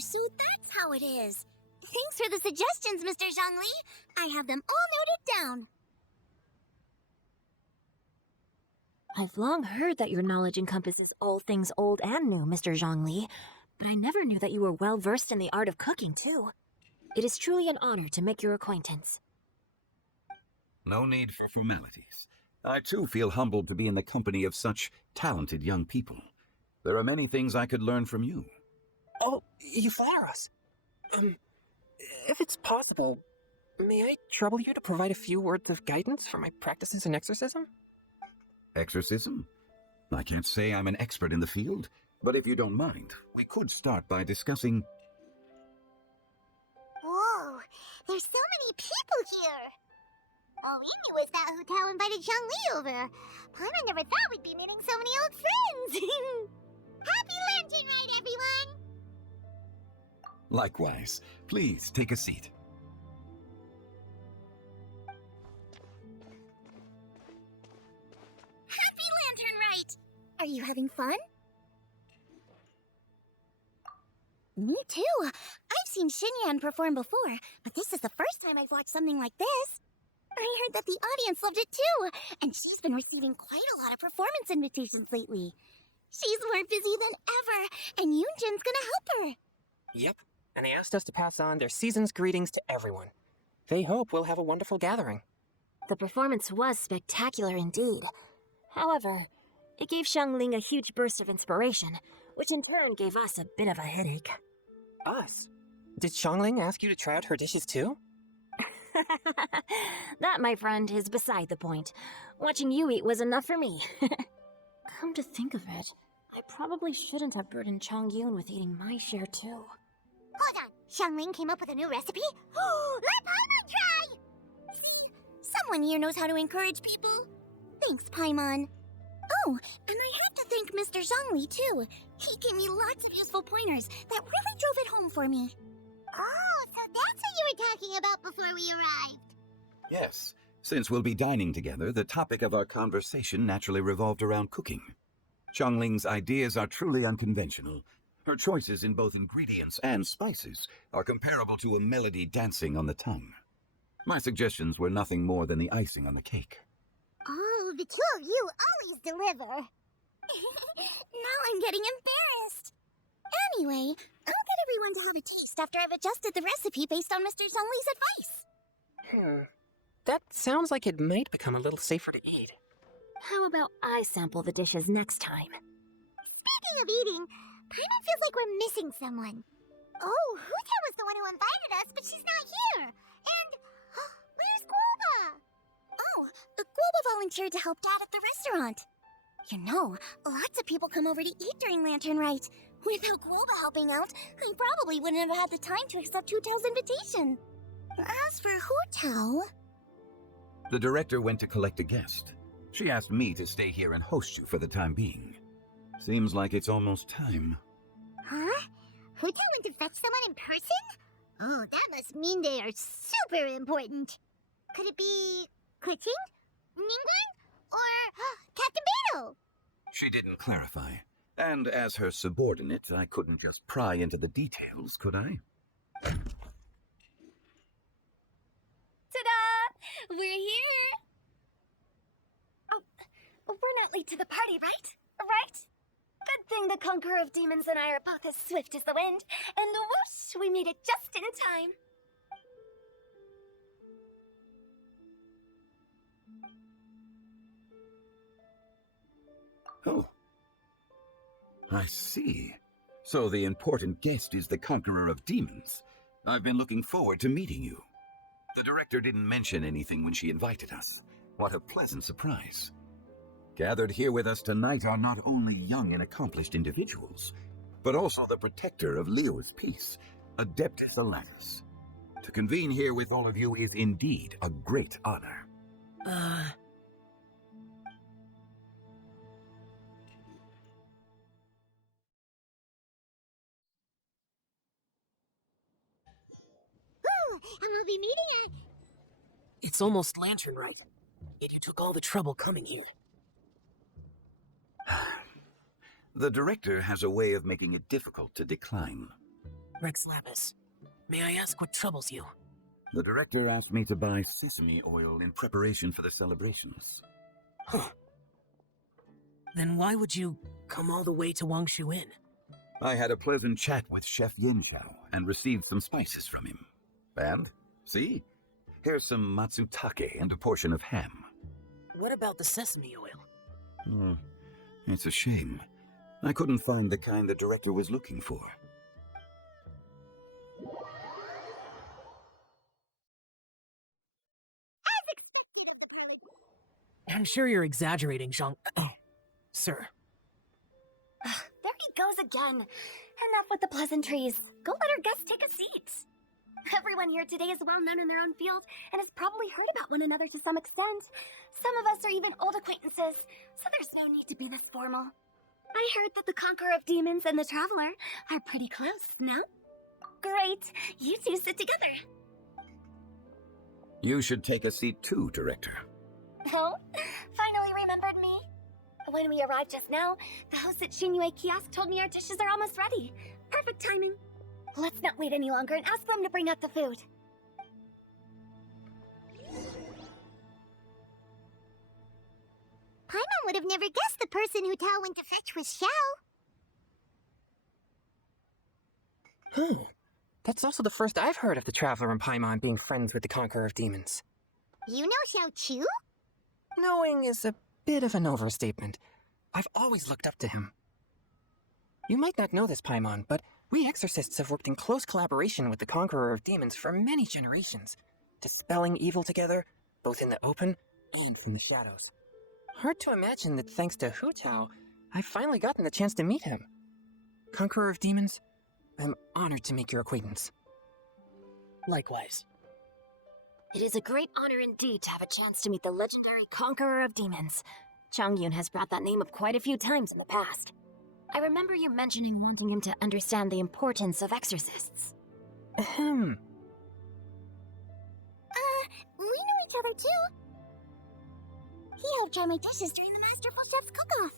see, that's how it is. Thanks for the suggestions, Mr. Zhongli. I have them all noted down. I've long heard that your knowledge encompasses all things old and new, Mr. Zhongli, but I never knew that you were well versed in the art of cooking, too. It is truly an honor to make your acquaintance. No need for formalities. I too feel humbled to be in the company of such talented young people. There are many things I could learn from you. Oh, you flatter us. If it's possible, may I trouble you to provide a few words of guidance for my practices in exorcism? Exorcism? I can't say I'm an expert in the field, but if you don't mind, we could start by discussing... Whoa, there's so many people here. All we knew was that hotel invited Zhongli over. Paimon never thought we'd be meeting so many old friends. Happy Lantern Rite, everyone! Likewise. Please take a seat. Happy Lantern Rite! Are you having fun? Me too. I've seen Xinyan perform before, but this is the first time I've watched something like this. I heard that the audience loved it too, and she's been receiving quite a lot of performance invitations lately. She's more busy than ever, and Yoonjin's gonna help her. Yep, and they asked us to pass on their season's greetings to everyone. They hope we'll have a wonderful gathering. The performance was spectacular indeed. However, it gave Xiangling a huge burst of inspiration, which in turn gave us a bit of a headache. Us? Did Xiangling ask you to try out her dishes too? That, my friend, is beside the point. Watching you eat was enough for me. Come to think of it, I probably shouldn't have burdened Chongyun with eating my share too. Hold on, Xiangling came up with a new recipe? Let Paimon try! See, someone here knows how to encourage people. Thanks, Paimon. Oh, and I have to thank Mr. Zhongli too. He gave me lots of useful pointers that really drove it home for me. Oh, so that's what you were talking about before we arrived. Yes. Since we'll be dining together, the topic of our conversation naturally revolved around cooking. Xiangling's ideas are truly unconventional. Her choices in both ingredients and spices are comparable to a melody dancing on the tongue. My suggestions were nothing more than the icing on the cake. Oh, the two of you always deliver. Now I'm getting embarrassed. Anyway, I'll get everyone to have a taste after I've adjusted the recipe based on Mr. Zhongli's advice. That sounds like it might become a little safer to eat. How about I sample the dishes next time? Speaking of eating, Paimon feels like we're missing someone. Oh, Huta was the one who invited us, but she's not here. And where's Guoba? Oh, Guoba volunteered to help Dad at the restaurant. You know, lots of people come over to eat during Lantern Rite. Without Guoba helping out, I probably wouldn't have had the time to accept Hu Tao's invitation. As for Hu Tao... The director went to collect a guest. She asked me to stay here and host you for the time being. Seems like it's almost time. Huh? Hu Tao went to fetch someone in person? Oh, that must mean they are super important. Could it be... Kuching? Ningguang? Or Captain Beto? She didn't clarify. And as her subordinate, I couldn't just pry into the details, could I? Ta-da! We're here! Oh, we're not late to the party, right? Right? Good thing the Conqueror of Demons and I are both as swift as the wind, and whoosh, we made it just in time. Oh. I see. So the important guest is the Conqueror of Demons. I've been looking forward to meeting you. The director didn't mention anything when she invited us. What a pleasant surprise. Gathered here with us tonight are not only young and accomplished individuals, but also the protector of Leo's peace, Adeptus Alatus. To convene here with all of you is indeed a great honor. And we'll be meeting at... It's almost Lantern Rite, yet you took all the trouble coming here. The director has a way of making it difficult to decline. Rex Lapis, may I ask what troubles you? The director asked me to buy sesame oil in preparation for the celebrations. Huh. Then why would you come all the way to Wangshu Inn? I had a pleasant chat with Chef Yin Chao and received some spices from him. And, see? Here's some matsutake and a portion of ham. What about the sesame oil? Oh, it's a shame. I couldn't find the kind the director was looking for. As expected of the parlor. I'm sure you're exaggerating, Jean. Sir. There he goes again. Enough with the pleasantries. Go let our guests take a seat. Everyone here today is well known in their own field and has probably heard about one another to some extent. Some of us are even old acquaintances, so there's no need to be this formal. I heard that the Conqueror of Demons and the Traveler are pretty close, no? Great. You two sit together. You should take a seat too, Director. Oh? Finally remembered me? When we arrived just now, the host at Shinue Kiosk told me our dishes are almost ready. Perfect timing. Let's not wait any longer and ask them to bring out the food. Paimon would have never guessed the person who Tao went to fetch was Xiao. Hmm. That's also the first I've heard of the Traveler and Paimon being friends with the Conqueror of Demons. You know Xiao Chu? Knowing is a bit of an overstatement. I've always looked up to him. You might not know this, Paimon, but we exorcists have worked in close collaboration with the Conqueror of Demons for many generations, dispelling evil together, both in the open and from the shadows. Hard to imagine that thanks to Hu Tao, I've finally gotten the chance to meet him. Conqueror of Demons, I'm honored to make your acquaintance. Likewise. It is a great honor indeed to have a chance to meet the legendary Conqueror of Demons. Changyun has brought that name up quite a few times in the past. I remember you mentioning wanting him to understand the importance of exorcists. Ahem. We know each other too. He helped try my dishes during the Masterful Chef's cook-off.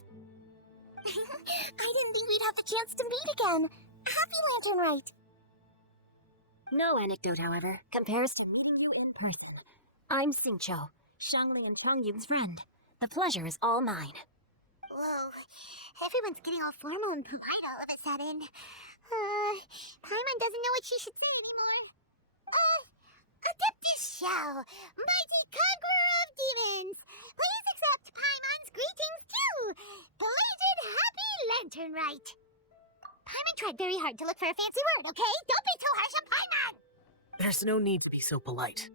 I didn't think we'd have the chance to meet again. Happy Lantern Rite. No anecdote, however, compares to meeting you in person. I'm Xingqiu, Shangli and Changyun's friend. The pleasure is all mine. Whoa. Everyone's getting all formal and polite all of a sudden. Paimon doesn't know what she should say anymore. Adeptus Xiao, mighty conqueror of demons, please accept Paimon's greetings too. Belated Happy Lantern Rite. Paimon tried very hard to look for a fancy word, okay? Don't be too harsh on Paimon! There's no need to be so polite.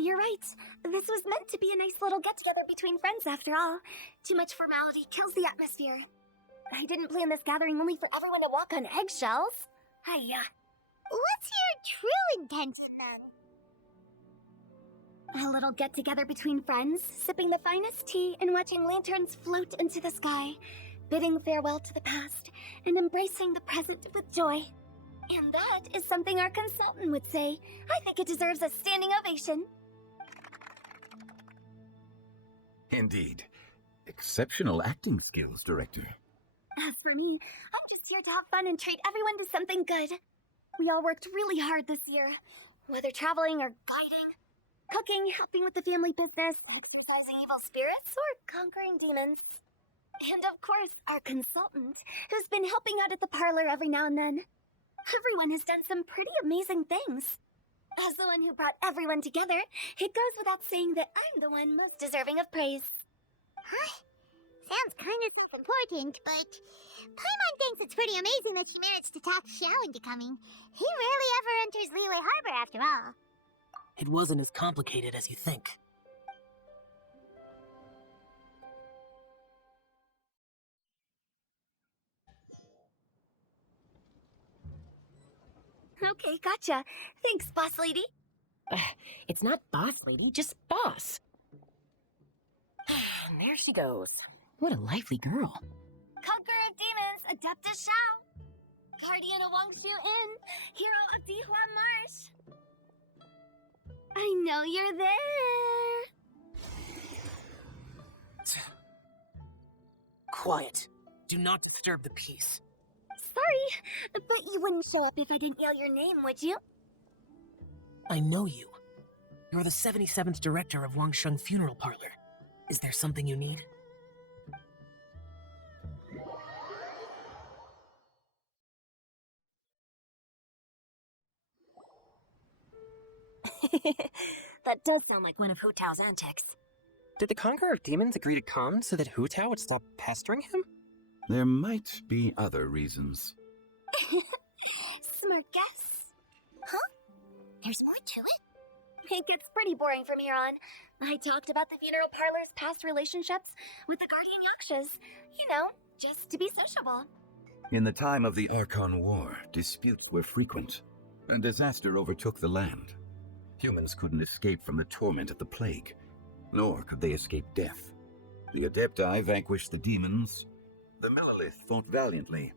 You're right. This was meant to be a nice little get-together between friends after all. Too much formality kills the atmosphere. I didn't plan this gathering only for everyone to walk on eggshells. Hiya. What's your true intention then? A little get-together between friends, sipping the finest tea and watching lanterns float into the sky, bidding farewell to the past and embracing the present with joy. And that is something our consultant would say. I think it deserves a standing ovation. Indeed. Exceptional acting skills, Director. As for me, I'm just here to have fun and treat everyone to something good. We all worked really hard this year, whether traveling or guiding, cooking, helping with the family business, exercising evil spirits, or conquering demons. And of course, our consultant, who's been helping out at the parlor every now and then. Everyone has done some pretty amazing things. As the one who brought everyone together, it goes without saying that I'm the one most deserving of praise. Huh? Sounds kind of self-important, but Paimon thinks it's pretty amazing that she managed to talk Xiao into coming. He rarely ever enters Liyue Harbor after all. It wasn't as complicated as you think. Okay, gotcha. Thanks, boss lady. It's not boss lady, just boss. And there she goes. What a lively girl. Conqueror of Demons, Adeptus Xiao. Guardian of Wangshu Inn, hero of Dihua Marsh. I know you're there. Quiet. Do not disturb the peace. Sorry, But you wouldn't show up if I didn't yell your name, would you? I know you. You're the 77th director of Wangsheng Funeral Parlor. Is there something you need? That does sound like one of Hu Tao's antics. Did the Conqueror of Demons agree to come so that Hu Tao would stop pestering him? There might be other reasons. Smart guess. Huh? There's more to it? It gets pretty boring from here on. I talked about the funeral parlor's past relationships with the guardian yakshas. You know, just to be sociable. In the time of the Archon War, disputes were frequent, and disaster overtook the land. Humans couldn't escape from the torment of the plague, nor could they escape death. The Adepti vanquished the demons, the Millelith fought valiantly,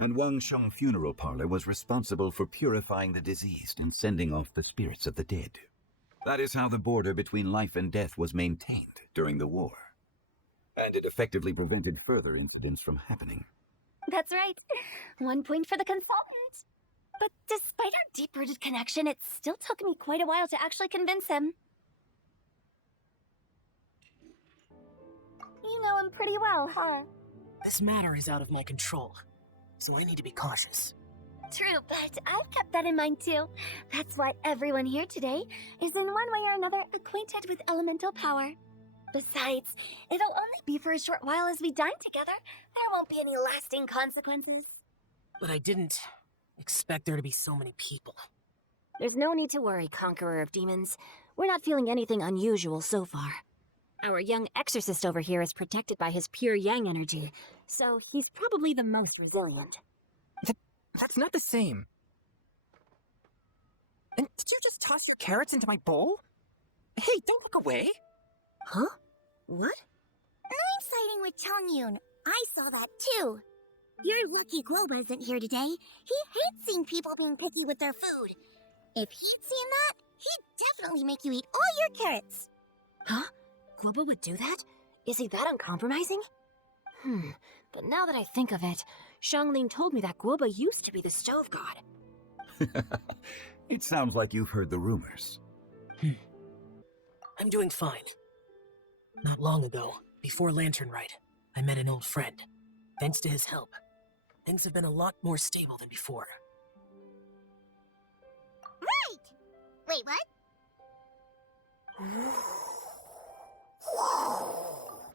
and Wangsheng Funeral Parlor was responsible for purifying the diseased and sending off the spirits of the dead. That is how the border between life and death was maintained during the war. And it effectively prevented further incidents from happening. That's right. 1 point for the consultant. But despite our deep-rooted connection, it still took me quite a while to actually convince him. You know him pretty well, huh? This matter is out of my control, so I need to be cautious. True, but I've kept that in mind too. That's why everyone here today is in one way or another acquainted with elemental power. Besides, it'll only be for a short while as we dine together. There won't be any lasting consequences. But I didn't expect there to be so many people. There's no need to worry, Conqueror of Demons. We're not feeling anything unusual so far. Our young exorcist over here is protected by his pure yang energy, so he's probably the most resilient. That's not the same. And did you just toss your carrots into my bowl? Hey, don't look away. Huh? What? I'm siding with Chongyun. I saw that too. You're lucky Guoba isn't here today. He hates seeing people being picky with their food. If he'd seen that, he'd definitely make you eat all your carrots. Huh? Guoba would do that? Is he that uncompromising? But now that I think of it, Xianglin told me that Guoba used to be the stove god. It sounds like you've heard the rumors. I'm doing fine. Not long ago, before Lantern Rite, I met an old friend. Thanks to his help, things have been a lot more stable than before. Right! Wait, what?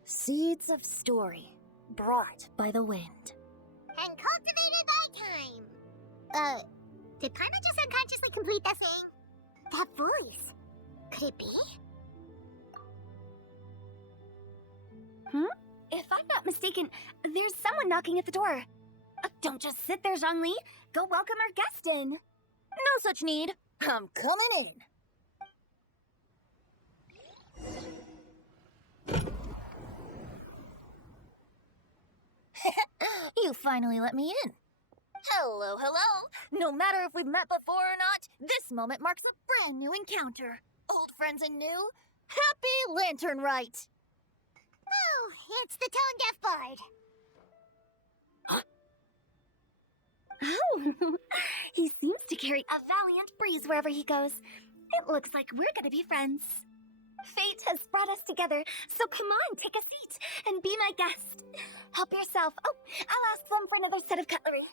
Seeds of story, brought by the wind. And cultivated by time. Did Paimon just unconsciously complete that saying? That voice. Could it be? If I'm not mistaken, there's someone knocking at the door. Don't just sit there, Zhongli. Go welcome our guest in. No such need. I'm coming in. You finally let me in. Hello, hello. No matter if we've met before or not, this moment marks a brand new encounter. Old friends and new. Happy Lantern Rite. Oh, it's the tone-deaf bard. Oh, he seems to carry a valiant breeze wherever he goes. It looks like we're gonna be friends. Fate has brought us together, so come on, take a seat and be my guest. Help yourself. Oh, I'll ask them for another set of cutlery.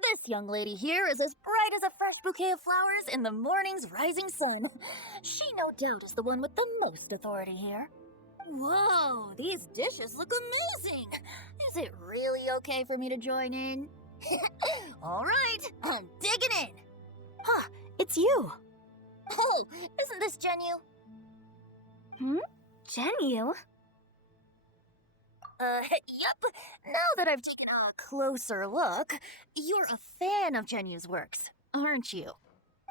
This young lady here is as bright as a fresh bouquet of flowers in the morning's rising sun. She no doubt is the one with the most authority here. Whoa, these dishes look amazing. Is it really okay for me to join in? All right, I'm digging in. Huh, it's you. Oh, isn't this Genyu? Genyu? Yep. Now that I've taken a closer look, you're a fan of Genyu's works, aren't you?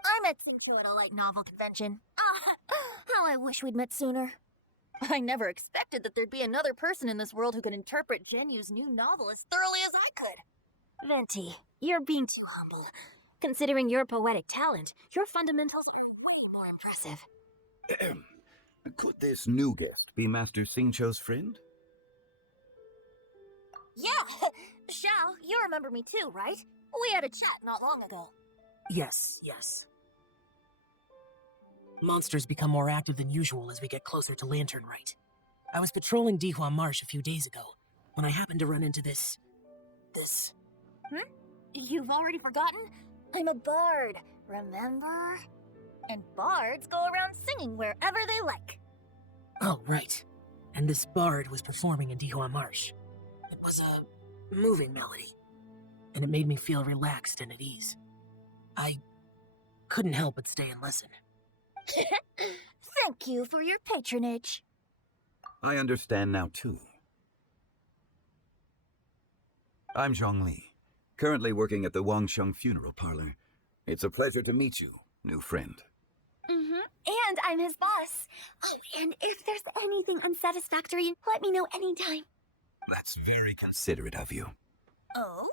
I'm at Singapore at a light novel convention. How I wish we'd met sooner. I never expected that there'd be another person in this world who could interpret Genyu's new novel as thoroughly as I could. Venti, you're being too humble. Considering your poetic talent, your fundamentals are way more impressive. Could this new guest be Master Xingqiu's friend? Yeah, Xiao, you remember me too, right? We had a chat not long ago. Yes. Monsters become more active than usual as we get closer to Lantern Rite. I was patrolling Dihua Marsh a few days ago when I happened to run into this. You've already forgotten? I'm a bard, remember? And bards go around singing wherever they like. Oh, right. And this bard was performing in Dihua Marsh. It was a moving melody, and it made me feel relaxed and at ease. I couldn't help but stay and listen. Thank you for your patronage. I understand now, too. I'm Zhongli, currently working at the Wangsheng Funeral Parlor. It's a pleasure to meet you, new friend. And I'm his boss. Oh, and if there's anything unsatisfactory, let me know anytime. That's very considerate of you. Oh?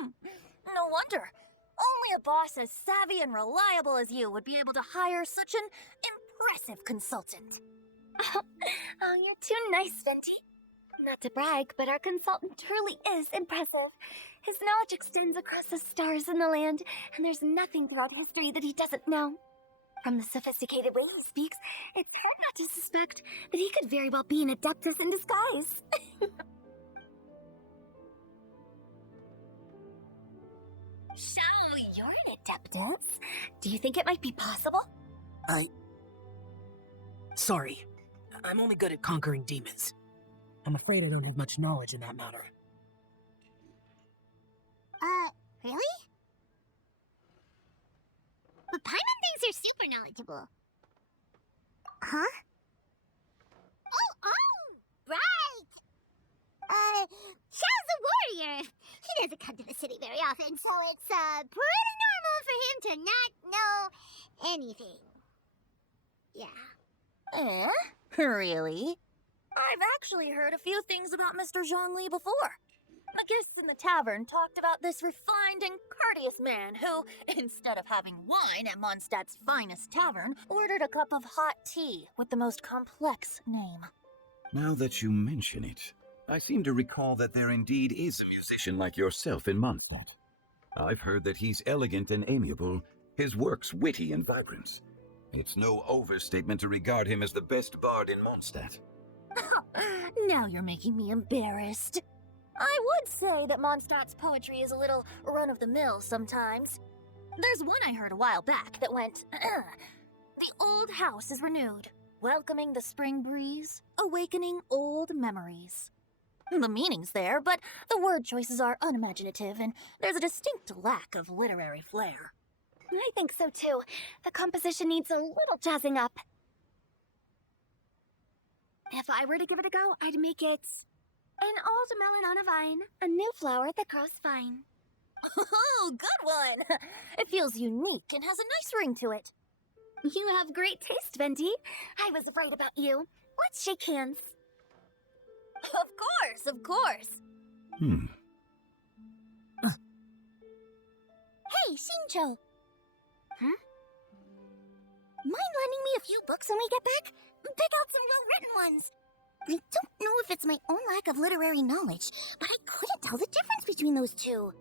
No wonder. Only a boss as savvy and reliable as you would be able to hire such an impressive consultant. Oh, you're too nice, Venti. Not to brag, but our consultant truly is impressive. His knowledge extends across the stars and the land, and there's nothing throughout history that he doesn't know. From the sophisticated way he speaks, it's hard not to suspect that he could very well be an adeptus in disguise. So, you're an adeptus? Do you think it might be possible? Sorry, I'm only good at conquering demons. I'm afraid I don't have much knowledge in that matter. Really? But Paimon thinks you're super knowledgeable. Huh? Oh, right! Xiao's a warrior. He doesn't come to the city very often, so it's, pretty normal for him to not know anything. Yeah. Really? I've actually heard a few things about Mr. Zhongli before. The guests in the tavern talked about this refined and courteous man who, instead of having wine at Mondstadt's finest tavern, ordered a cup of hot tea with the most complex name. Now that you mention it, I seem to recall that there indeed is a musician like yourself in Mondstadt. I've heard that he's elegant and amiable, his works witty and vibrant. It's no overstatement to regard him as the best bard in Mondstadt. Now you're making me embarrassed. I would say that Mondstadt's poetry is a little run-of-the-mill sometimes. There's one I heard a while back that went, The old house is renewed, welcoming the spring breeze, awakening old memories. The meaning's there, but the word choices are unimaginative, and there's a distinct lack of literary flair. I think so too. The composition needs a little jazzing up. If I were to give it a go, I'd make it an old melon on a vine, a new flower that grows fine. Oh, good one! It feels unique and has a nice ring to it. You have great taste, Venti. I was right about you. Let's shake hands. Of course. Hey, Shincho. Huh? Mind lending me a few books when we get back? Pick out some well-written ones. I don't know if it's my own lack of literary knowledge, but I couldn't tell the difference between those two.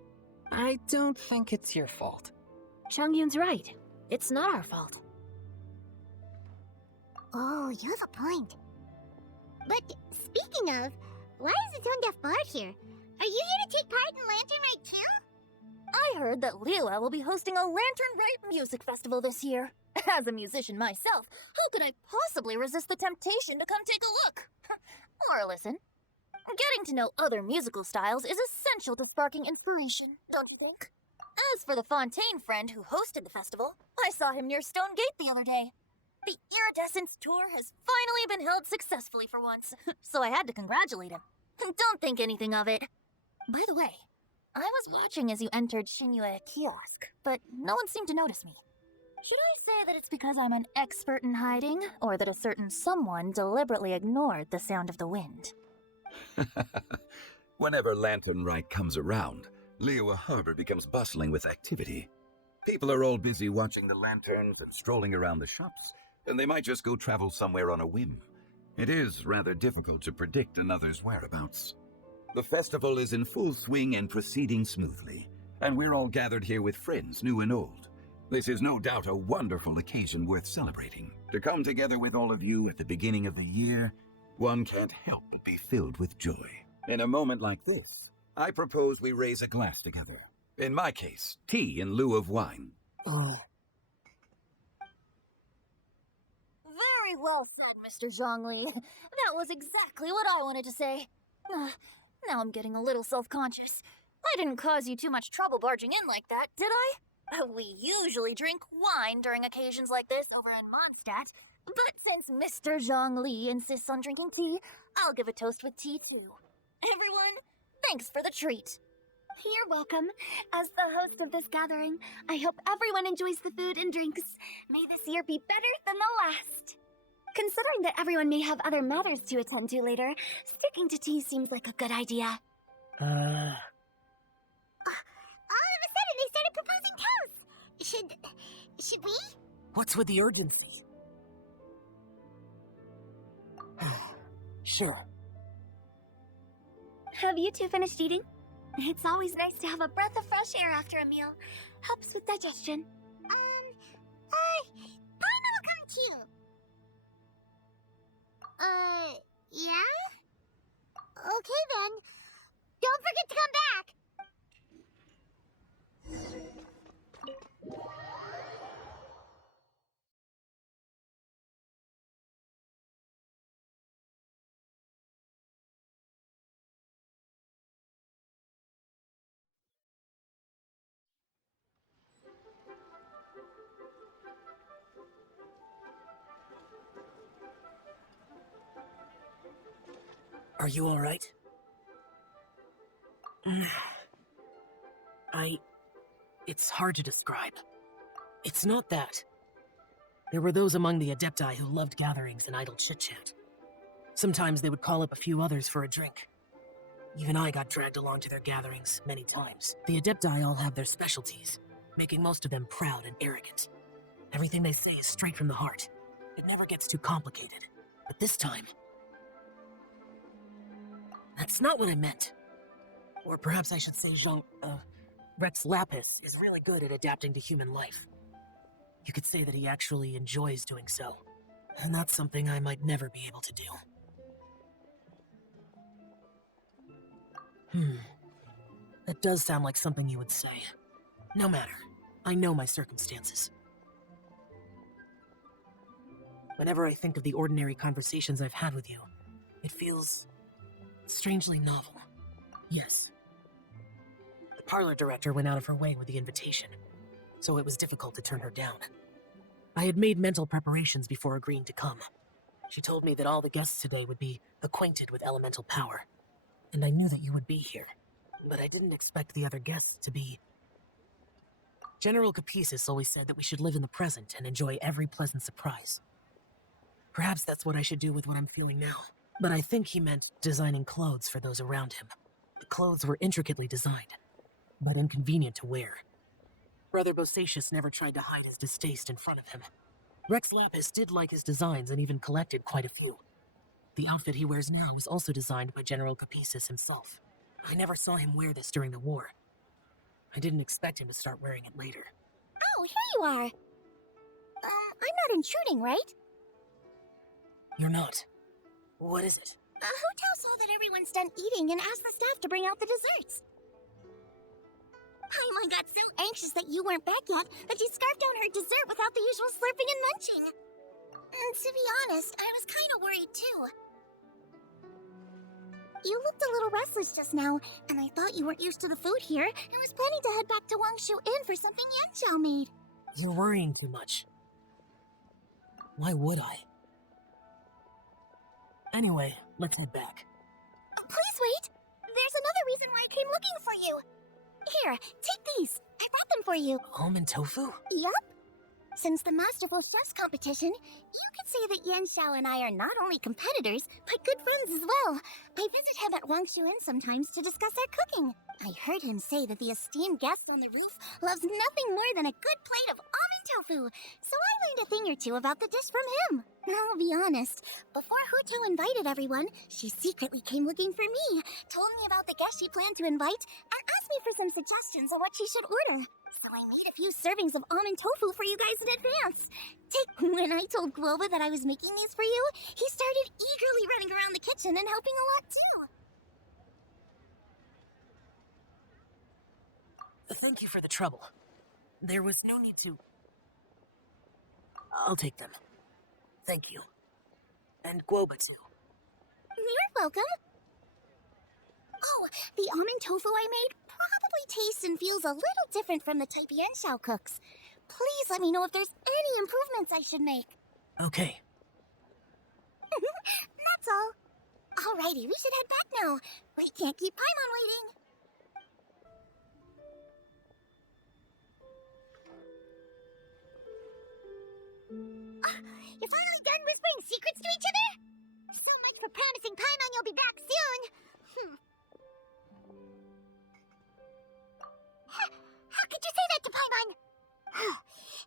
I don't think it's your fault. Changyun's right. It's not our fault. Oh, you have a point. But speaking of, why is the tone-deaf bard here? Are you here to take part in Lantern Rite too? I heard that Liua will be hosting a Lantern Rite music festival this year. As a musician myself, how could I possibly resist the temptation to come take a look? Or listen. Getting to know other musical styles is essential to sparking inspiration, don't you think? As for the Fontaine friend who hosted the festival, I saw him near Stone Gate the other day. The Iridescence tour has finally been held successfully for once, so I had to congratulate him. Don't think anything of it. By the way, I was watching as you entered Shinyue Kiosk, but no one seemed to notice me. Should I say that it's because I'm an expert in hiding, or that a certain someone deliberately ignored the sound of the wind? Whenever Lantern Rite comes around, Liua Harbor becomes bustling with activity. People are all busy watching the lanterns and strolling around the shops, and they might just go travel somewhere on a whim. It is rather difficult to predict another's whereabouts. The festival is in full swing and proceeding smoothly, and we're all gathered here with friends, new and old. This is no doubt a wonderful occasion worth celebrating. To come together with all of you at the beginning of the year, one can't help but be filled with joy. In a moment like this, I propose we raise a glass together. In my case, tea in lieu of wine. Oh, Very well said, Mr. Zhongli. That was exactly what I wanted to say. Now I'm getting a little self-conscious. I didn't cause you too much trouble barging in like that, did I? We usually drink wine during occasions like this over in Mondstadt, but since Mr. Zhongli insists on drinking tea, I'll give a toast with tea too. Everyone, thanks for the treat. You're welcome. As the host of this gathering, I hope everyone enjoys the food and drinks. May this year be better than the last. Considering that everyone may have other matters to attend to later, sticking to tea seems like a good idea. All of a sudden, they started proposing toasts. Should we? what's with the urgency? Sure. Have you two finished eating? It's always nice to have a breath of fresh air after a meal. Helps with digestion. Paimon will come too. Yeah? Okay then. Don't forget to come back. Are you alright? It's hard to describe. It's not that. There were those among the Adepti who loved gatherings and idle chit-chat. Sometimes they would call up a few others for a drink. Even I got dragged along to their gatherings many times. The Adepti all have their specialties, making most of them proud and arrogant. Everything they say is straight from the heart. It never gets too complicated. But this time... that's not what I meant. Or perhaps I should say Rex Lapis is really good at adapting to human life. You could say that he actually enjoys doing so. And that's something I might never be able to do. That does sound like something you would say. No matter. I know my circumstances. Whenever I think of the ordinary conversations I've had with you, it feels strangely novel. Yes. The parlor director went out of her way with the invitation, so it was difficult to turn her down. I had made mental preparations before agreeing to come. She told me that all the guests today would be acquainted with elemental power, and I knew that you would be here, but I didn't expect the other guests to be... General Capisis always said that we should live in the present and enjoy every pleasant surprise. Perhaps that's what I should do with what I'm feeling now. But I think he meant designing clothes for those around him. The clothes were intricately designed, but inconvenient to wear. Brother Bosacius never tried to hide his distaste in front of him. Rex Lapis did like his designs and even collected quite a few. The outfit he wears now was also designed by General Capisis himself. I never saw him wear this during the war. I didn't expect him to start wearing it later. Oh, here you are. I'm not intruding, right? You're not. What is it? Hotel saw that everyone's done eating and asked the staff to bring out the desserts. Paimon got so anxious that you weren't back yet that she scarfed down her dessert without the usual slurping and munching. And to be honest, I was kind of worried too. You looked a little restless just now, and I thought you weren't used to the food here and was planning to head back to Wangshu Inn for something Yanxiao made. You're worrying too much. Why would I? Anyway, let's head back. Please wait! There's another reason why I came looking for you. Here, take these. I brought them for you. Almond tofu? Yup. Since the Masterful Chefs competition, you could say that Yanxiao and I are not only competitors, but good friends as well. I visit him at Wangshu Inn sometimes to discuss our cooking. I heard him say that the esteemed guest on the roof loves nothing more than a good plate of almond tofu, so I learned a thing or two about the dish from him. I'll be honest, before Huto invited everyone, she secretly came looking for me, told me about the guest she planned to invite, and asked me for some suggestions on what she should order. So I made a few servings of almond tofu for you guys in advance. When I told Guoba that I was making these for you, he started eagerly running around the kitchen and helping a lot too. Thank you for the trouble. There was no need to... I'll take them. Thank you. And Guoba too. You're welcome. Oh, the almond tofu I made probably tastes and feels a little different from the type Yanxiao cooks. Please let me know if there's any improvements I should make. Okay. That's all. Alrighty, we should head back now. We can't keep Paimon waiting. You're finally done whispering secrets to each other? So much for promising Paimon you'll be back soon. How could you say that to Paimon?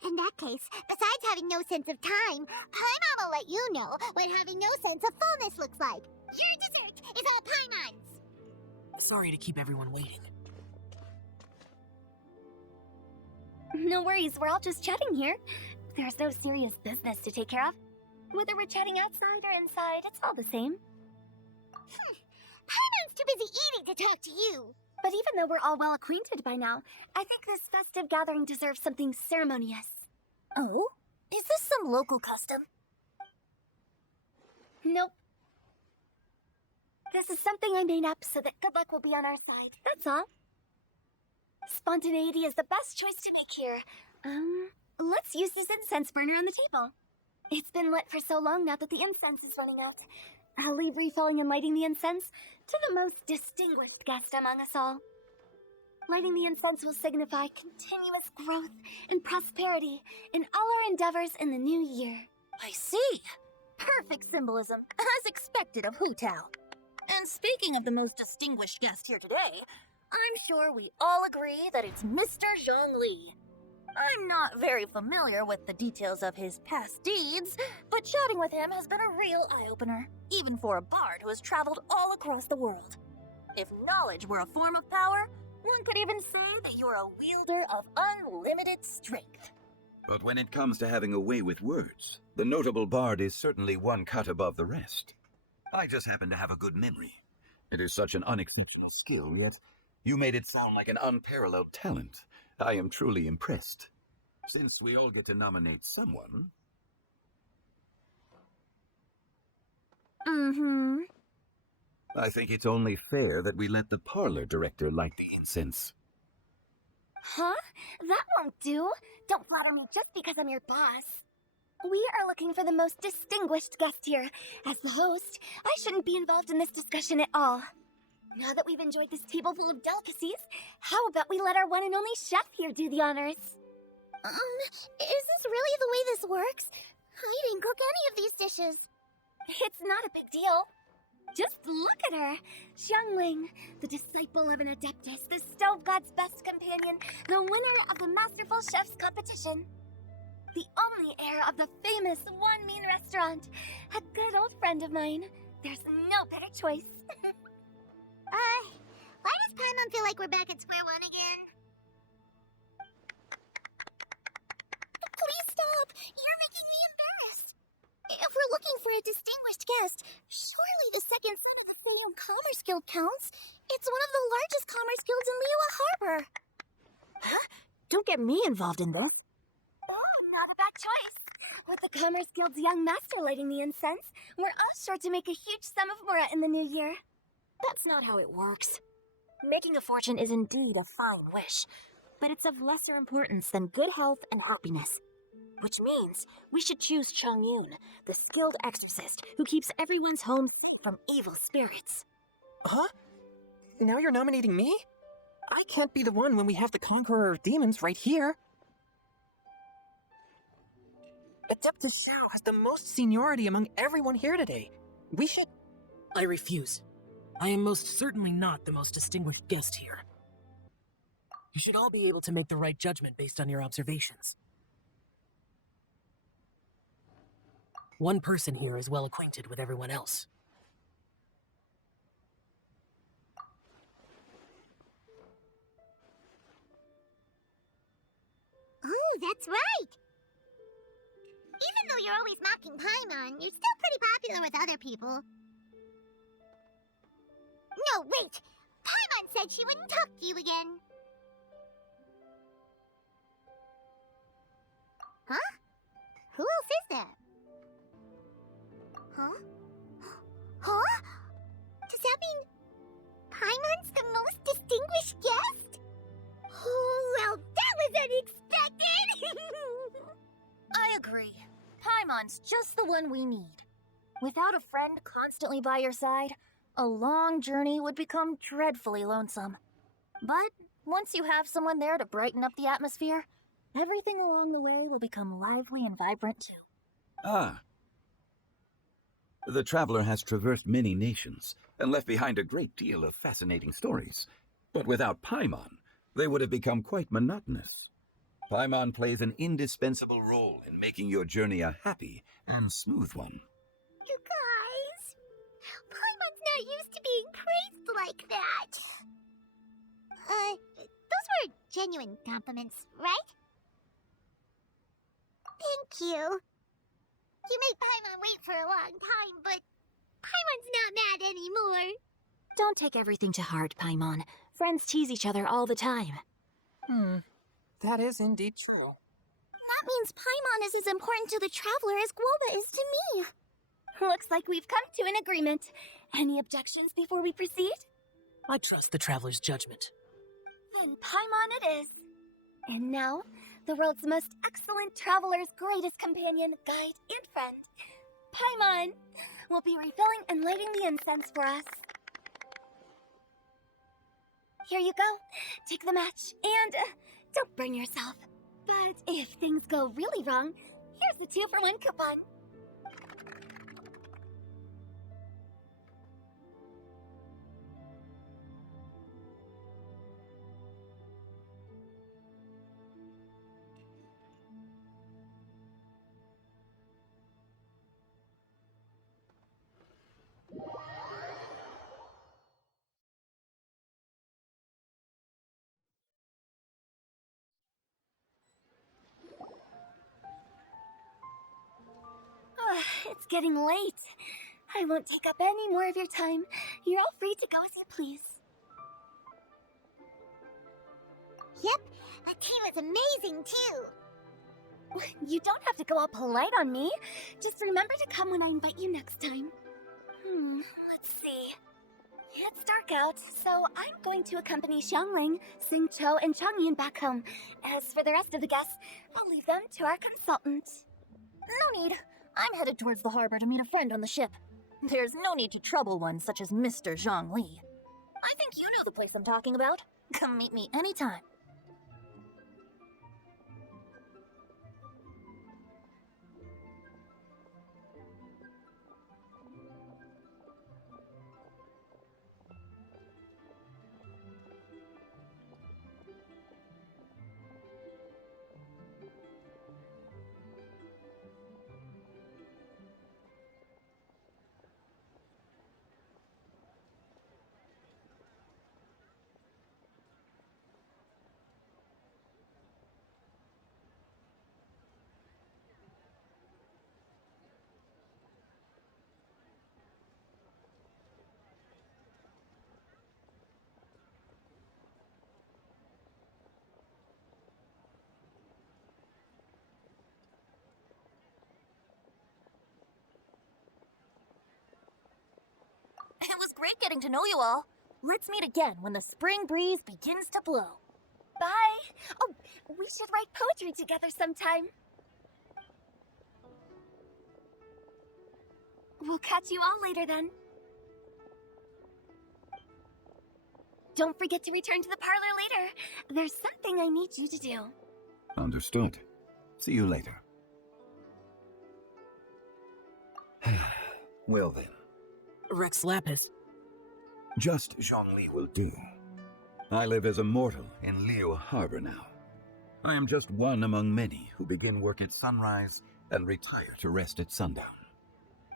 In that case, besides having no sense of time, Paimon will let you know what having no sense of fullness looks like. Your dessert is all Paimon's. Sorry to keep everyone waiting. No worries, we're all just chatting here. There's no serious business to take care of. Whether we're chatting outside or inside, it's all the same. Paimon's too busy eating to talk to you. But even though we're all well acquainted by now, I think this festive gathering deserves something ceremonious. Oh? Is this some local custom? Nope. This is something I made up so that good luck will be on our side. That's all. Spontaneity is the best choice to make here. Let's use this incense burner on the table. It's been lit for so long now that the incense is running out. I'll leave refilling and lighting the incense to the most distinguished guest among us all. Lighting the incense will signify continuous growth and prosperity in all our endeavors in the new year. I see. Perfect symbolism, as expected of Hu Tao. And speaking of the most distinguished guest here today, I'm sure we all agree that it's Mr. Zhang Li. I'm not very familiar with the details of his past deeds, but chatting with him has been a real eye-opener, even for a bard who has traveled all across the world. If knowledge were a form of power, one could even say that you're a wielder of unlimited strength. But when it comes to having a way with words, the notable bard is certainly one cut above the rest. I just happen to have a good memory. It is such an unexceptional skill, yet you made it sound like an unparalleled talent. I am truly impressed. Since we all get to nominate someone... I think it's only fair that we let the parlor director light the incense. Huh? That won't do. Don't flatter me just because I'm your boss. We are looking for the most distinguished guest here. As the host, I shouldn't be involved in this discussion at all. Now that we've enjoyed this table full of delicacies, how about we let our one and only chef here do the honors? Is this really the way this works? I didn't cook any of these dishes. It's not a big deal. Just look at her. Xiangling, the disciple of an adeptus, the stove god's best companion, the winner of the Masterful Chef's competition. The only heir of the famous One Mean restaurant. A good old friend of mine. There's no better choice. Why does Paimon feel like we're back at square one again? Please stop! You're making me embarrassed! If we're looking for a distinguished guest, surely the second son of the Fayum Commerce Guild counts. It's one of the largest commerce guilds in Liyue Harbor. Huh? Don't get me involved in this. Oh, not a bad choice. With the Commerce Guild's young master lighting the incense, we're all sure to make a huge sum of mora in the new year. That's not how it works. Making a fortune is indeed a fine wish, but it's of lesser importance than good health and happiness. Which means we should choose Chongyun, the skilled exorcist who keeps everyone's home from evil spirits. Huh? Now you're nominating me? I can't be the one when we have the Conqueror of Demons right here. Adeptus Xiao has the most seniority among everyone here today. We should... I refuse. I am most certainly not the most distinguished guest here. You should all be able to make the right judgment based on your observations. One person here is well acquainted with everyone else. Oh, that's right! Even though you're always mocking Paimon, you're still pretty popular with other people. No, wait! Paimon said she wouldn't talk to you again. Huh? Who else is there? Huh? Huh? Does that mean Paimon's the most distinguished guest? Oh, well, that was unexpected! I agree. Paimon's just the one we need. Without a friend constantly by your side, a long journey would become dreadfully lonesome. But once you have someone there to brighten up the atmosphere, everything along the way will become lively and vibrant too. Ah. The traveler has traversed many nations and left behind a great deal of fascinating stories. But without Paimon, they would have become quite monotonous. Paimon plays an indispensable role in making your journey a happy and smooth one. You guys, Paimon's not used to being praised like that. Those were genuine compliments, right? Thank you. You made Paimon wait for a long time, but Paimon's not mad anymore. Don't take everything to heart, Paimon. Friends tease each other all the time. That is indeed true. That means Paimon is as important to the traveler as Guoba is to me. Looks like we've come to an agreement. Any objections before we proceed? I trust the traveler's judgment. Then Paimon it is. And now, the world's most excellent traveler's greatest companion, guide, and friend, Paimon, will be refilling and lighting the incense for us. Here you go. Take the match, and don't burn yourself. But if things go really wrong, here's the 2-for-1 coupon. It's getting late. I won't take up any more of your time. You're all free to go as you please. Yep, that tea was amazing too. You don't have to go all polite on me. Just remember to come when I invite you next time. Let's see. It's dark out, so I'm going to accompany Xiangling, Xingqiu, and Changyin back home. As for the rest of the guests, I'll leave them to our consultant. No need. I'm headed towards the harbor to meet a friend on the ship. There's no need to trouble one such as Mr. Zhongli. I think you know the place I'm talking about. Come meet me anytime. It was great getting to know you all. Let's meet again when the spring breeze begins to blow. Bye! Oh, we should write poetry together sometime. We'll catch you all later then. Don't forget to return to the parlor later. There's something I need you to do. Understood. See you later. Well then, Rex Lapis. just Zhongli will do. I live as a mortal in Leo Harbor now. I am just one among many who begin work at sunrise and retire to rest at sundown.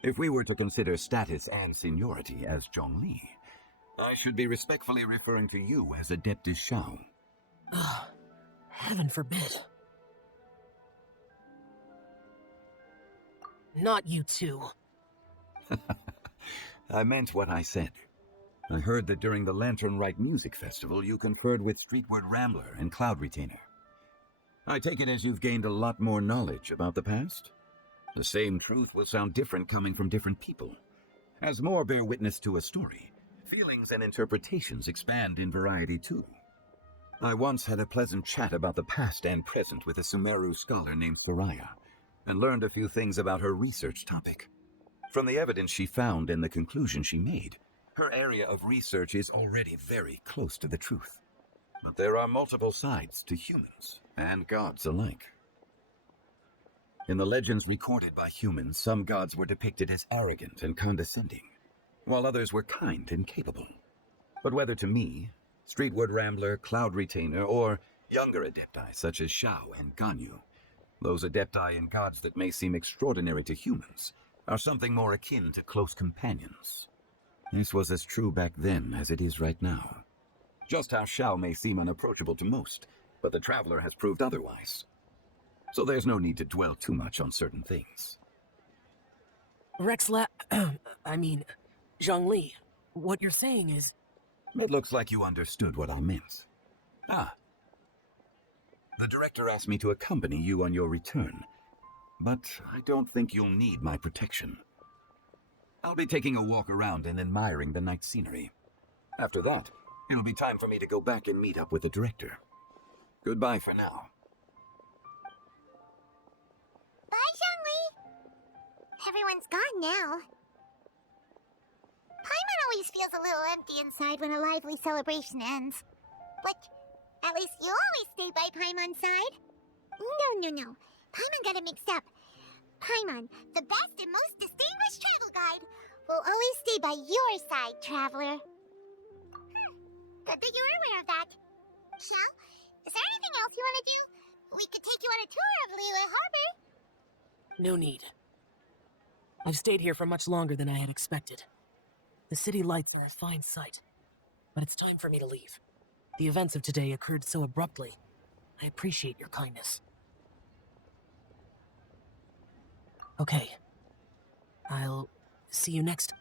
If we were to consider status and seniority as Zhongli, I should be respectfully referring to you as Adeptus Shao. Heaven forbid. Not you too. I meant what I said. I heard that during the Lantern Rite Music Festival you conferred with Streetward Rambler and Cloud Retainer. I take it as you've gained a lot more knowledge about the past? The same truth will sound different coming from different people. As more bear witness to a story, feelings and interpretations expand in variety too. I once had a pleasant chat about the past and present with a Sumeru scholar named Thoraya, and learned a few things about her research topic. From the evidence she found and the conclusion she made, her area of research is already very close to the truth. But there are multiple sides to humans and gods alike. In the legends recorded by humans, some gods were depicted as arrogant and condescending, while others were kind and capable. But whether to me, Streetward Rambler, Cloud Retainer, or younger adepti such as Shao and Ganyu, those adepti and gods that may seem extraordinary to humans are something more akin to close companions. This was as true back then as it is right now. Just how Shao may seem unapproachable to most, but the Traveler has proved otherwise. So there's no need to dwell too much on certain things. Zhongli, what you're saying is... It looks like you understood what I meant. The director asked me to accompany you on your return, but I don't think you'll need my protection. I'll be taking a walk around and admiring the night scenery. After that, it'll be time for me to go back and meet up with the director. Goodbye for now. Bye, Zhongli. Everyone's gone now. Paimon always feels a little empty inside when a lively celebration ends. But at least you always stay by Paimon's side. No. Paimon got it mixed up. Paimon, the best and most distinguished travel guide, will always stay by your side, Traveler. Good that you were aware of that. Shao, is there anything else you want to do? We could take you on a tour of Liyue Harbor. No need. I've stayed here for much longer than I had expected. The city lights are a fine sight, but it's time for me to leave. The events of today occurred so abruptly. I appreciate your kindness. Okay. I'll see you next